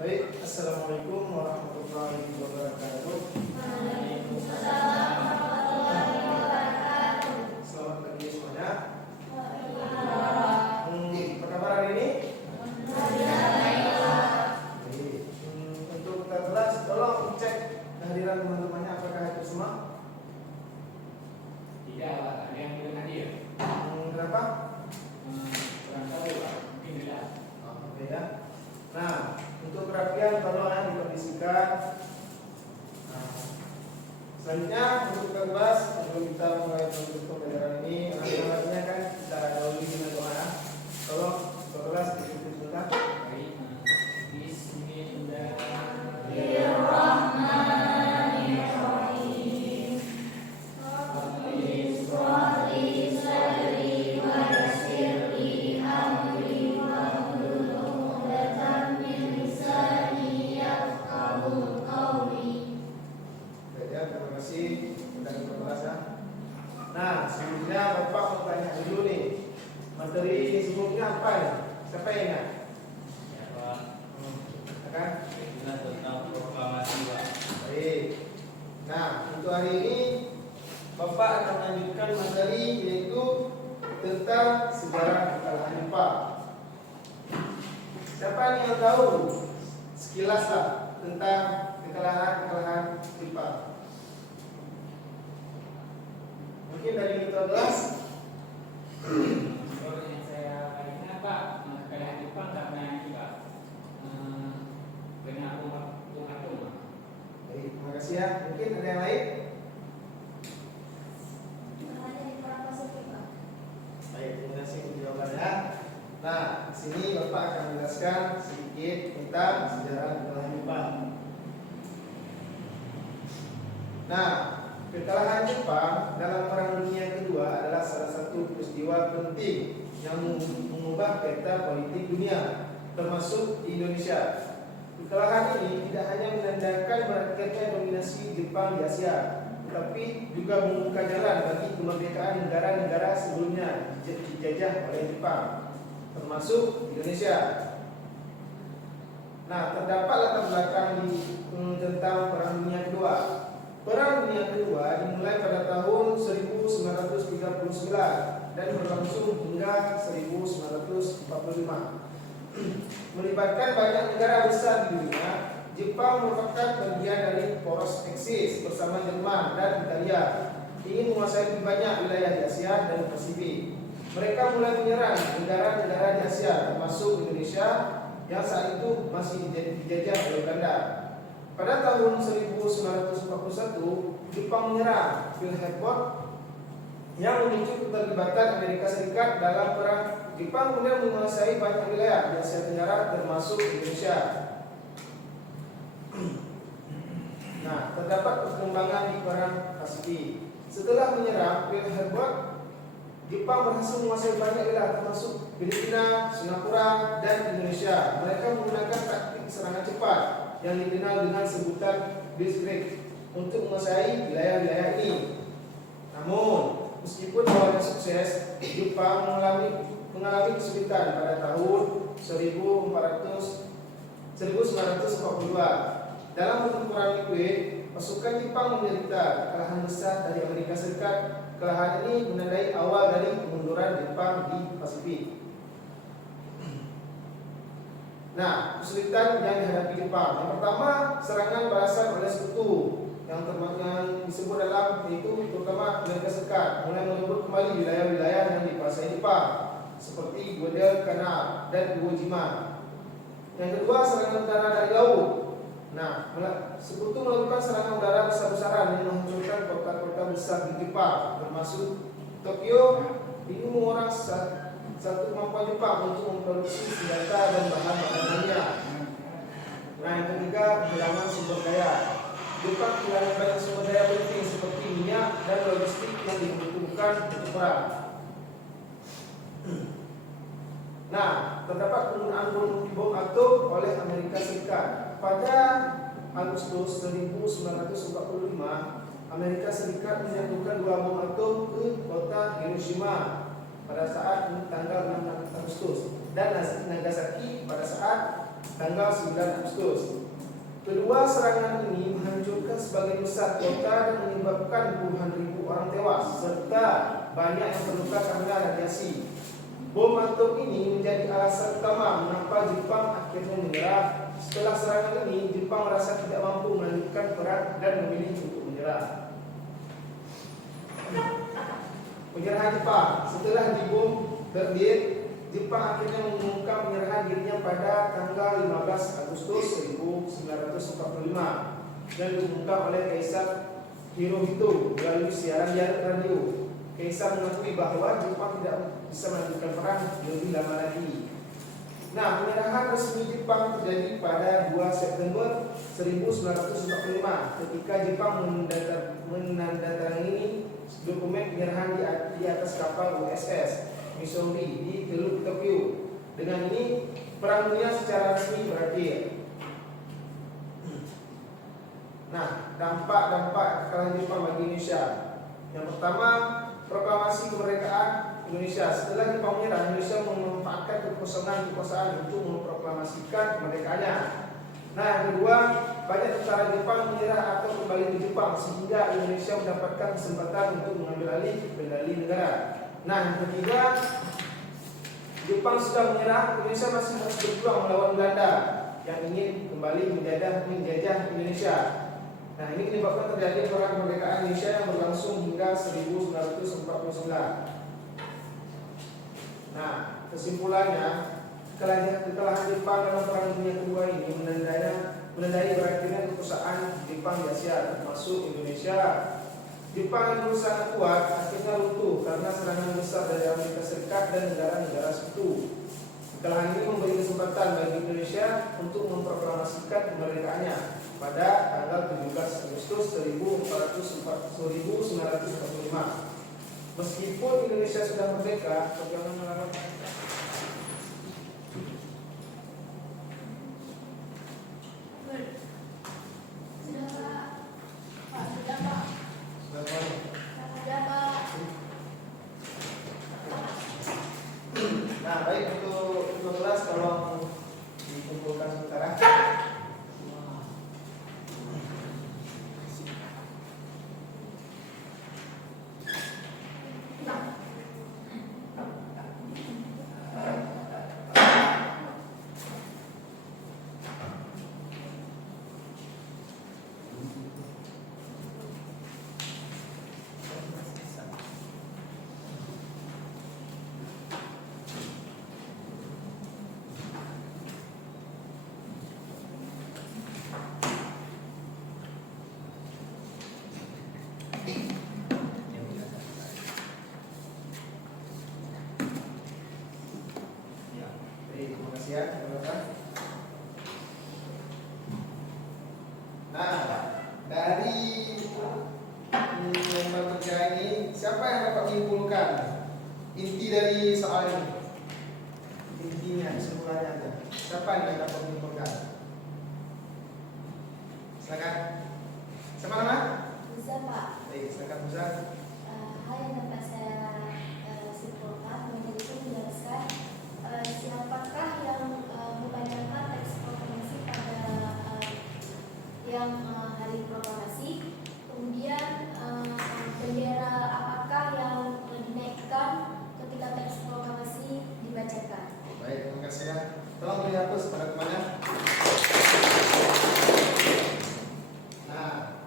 Baik, assalamualaikum warahmatullahi wabarakatuh. Waalaikumsalam warahmatullahi wabarakatuh. Selamat pagi semuanya. Waalaikumsalam. Apa kabar hari ini? Baiklah. Baik. Untuk kita kelas, tolong cek kehadiran teman-temannya apakah itu semua? Tidak, ada yang belum hadir. Berapa? Kurang tahu, Pak. Mungkin tidak. Oke ya. Nah, untuk perapian tolong dikondisikan. Nah, selanjutnya untuk kita kelas, sebelum kita mulai menutup pembelajaran ini, alatnya kan kita dahului dengan doa ya. Tolong kita kelas diikuti sebentar. Baik. Bismillahirrahmanirrahim. Rabbi shrahli sadri wa yassir li amri wahlul 'uqdatam min lisani yafqahu qawli. Baik ya, terima kasih sudah kita kelas ya. Nah, sebelumnya Bapak mau tanya dulu nih, materi sebelumnya apa ya? Siapa yang ingat? Ya, Pak. Kan? Kita tentang proklamasi, Pak. Baik. Nah, untuk hari ini Bapak akan melanjutkan materi yaitu tentang sejarah kekalahan Jepang. Siapa yang tahu sekilas lah tentang kekalahan Jepang? Mungkin dari kita kelas. Menurut yang saya ingat, Pak, kekalahan Jepang karena ini, Pak, kena bom atom, Pak. Baik, terima kasih ya. Mungkin ada yang lain? Baik, terima kasih untuk jawabannya. Nah, di sini Bapak akan menjelaskan sedikit tentang sejarah kekalahan Jepang. Nah, kekalahan Jepang dalam Perang Dunia Kedua adalah salah satu peristiwa penting yang mengubah peta politik dunia, termasuk di Indonesia. Kekalahan ini tidak hanya menandakan berakhirnya dominasi Jepang di Asia, tetapi juga membuka jalan bagi kemerdekaan negara-negara sebelumnya dijajah oleh Jepang, termasuk Indonesia. Nah, terdapat latar belakang tentang Perang Dunia Kedua. Perang Dunia Kedua dimulai pada tahun 1939 dan berlangsung hingga 1945. Melibatkan banyak negara besar di dunia, Jepang merupakan bagian dari poros Eksis bersama Jerman dan Italia, ingin menguasai lebih banyak wilayah di Asia dan Pasifik. Mereka mulai menyerang negara-negara di Asia, termasuk Indonesia yang saat itu masih dijajah oleh Belanda. Pada tahun 1941, Jepang menyerang Pearl Harbor yang memicu keterlibatan Amerika Serikat dalam perang. Jepang kemudian menguasai banyak wilayah di Asia Tenggara termasuk Indonesia. Nah, terdapat perkembangan di perang Pasifik. Setelah menyerang Pearl Harbor, Jepang berhasil menguasai banyak wilayah termasuk Filipina, Singapura, dan Indonesia. Mereka menggunakan taktik serangan cepat yang dikenal dengan sebutan Blitzkrieg untuk menguasai wilayah-wilayah ini. Namun, meskipun awalnya sukses, Jepang mengalami kesulitan pada tahun 1942. Dalam pertempuran Midway, pasukan Jepang menderita kekalahan besar dari Amerika Serikat. Kekalahan ini menandai awal dari kemunduran Jepang di Pasifik. Nah, kesulitan yang dihadapi Jepang. Yang pertama, serangan balasan oleh sekutu yang disebut dalam yaitu terutama Amerika Serikat mulai merebut kembali wilayah-wilayah yang dikuasai Jepang seperti Guadalcanal dan Iwo Jima. Yang kedua, serangan udara dari laut. Nah, sekutu melakukan serangan udara besar-besaran yang menghancurkan kota-kota besar di Jepang, termasuk Tokyo. Ini menguras satu kemampuan Jepang untuk memproduksi senjata dan bahan-bahan lainnya. Nah, yang ketiga, kehilangan sumber daya. Jepang kehilangan banyak sumber daya penting seperti minyak dan logistik yang dibutuhkan untuk perang. Nah, terdapat penggunaan bom atom oleh Amerika Serikat. Pada Agustus 1945, Amerika Serikat menjatuhkan 2 bom atom ke kota Hiroshima pada saat tanggal 6 Agustus dan Nagasaki pada saat tanggal 9 Agustus. Kedua serangan ini menghancurkan sebagian besar kota dan menyebabkan puluhan ribu orang tewas serta banyak yang terluka karena radiasi. Bom atom ini menjadi alasan utama mengapa Jepang akhirnya menyerah. Setelah serangan ini, Jepang merasa tidak mampu melanjutkan perang dan memilih untuk menyerah. Penyerahan Jepang. Setelah dibom terbit, Jepang akhirnya mengumumkan penyerahan dirinya pada tanggal 15 Agustus 1945 dan diumumkan oleh Kaisar Hirohito melalui siaran radio. Kaisar mengakui bahwa Jepang tidak bisa melanjutkan perang lebih lama lagi. Nah, penyerahan resmi Jepang terjadi pada 2 September 1945 ketika Jepang menandatangani dokumen penyerahan di atas kapal USS Missouri di Teluk Tokyo. Dengan ini, Perang Dunia secara resmi berakhir. Nah, dampak-dampak kekalahan Jepang bagi Indonesia. Yang pertama, proklamasi kemerdekaan Indonesia. Setelah Jepang menyerah, Indonesia memanfaatkan kekosongan untuk memproklamasikan kemerdekaannya. Nah, yang kedua, banyak tentara Jepang menyerah atau kembali ke Jepang sehingga Indonesia mendapatkan kesempatan untuk mengambil alih kendali negara. Nah, yang ketiga, Jepang sudah menyerah, Indonesia masih harus berjuang melawan Belanda yang ingin kembali menjajah Indonesia. Nah, ini menyebabkan terjadi perang kemerdekaan Indonesia yang berlangsung hingga 1949. Nah, kesimpulannya, kekalahan Jepang dalam Perang Dunia Kedua ini menandai berakhirnya kekuasaan Jepang di Asia, termasuk Indonesia. Jepang yang dulu sangat kuat akhirnya runtuh karena serangan besar dari Amerika Serikat dan negara-negara sekutu. Kekalahan ini memberi kesempatan bagi Indonesia untuk memproklamasikan kemerdekaannya pada tanggal 17 Agustus 1945. Meskipun Indonesia sudah merdeka, perjuangan melawan Nah, baik, untuk 12 tolong dikumpulkan sementara. Terima kasih ya, teman-teman. Nah, dari lembar kerja ini, siapa yang dapat menyimpulkan inti dari soal ini? Intinya, kesimpulannya aja. Siapa yang dapat menyimpulkan? Silakan. Siapa nama? Bisa Pak. Baik, silakan Musa. Hal yang dapat saya simpulkan itu menjelaskan siapakah yang membacakan teks proklamasi pada yang hari proklamasi, kemudian bendera apakah yang dinaikkan ketika teks proklamasi dibacakan. Baik, terima kasih ya. Tolong dihapus pada temannya. Nah,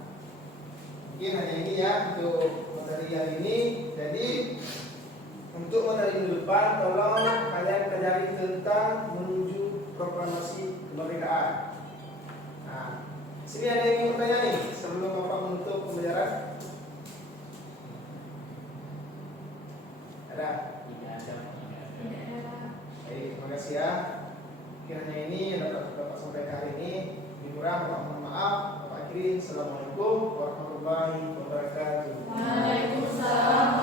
mungkin hanya ini ya untuk materi yang ini. Jadi untuk materi minggu depan, tolong kalian pelajari tentang menuju proklamasi kemerdekaan. Nah, sini ada yang ingin bertanya nih sebelum Bapak menutup pembelajaran. Ada? Tidak ada. Baik, terima kasih ya. Kiranya ini yang dapat Bapak sampaikan hari ini. Lebih kurang, Bapak mohon maaf. Bapak akhiri. Assalamualaikum warahmatullahi wabarakatuh. Waalaikumsalam.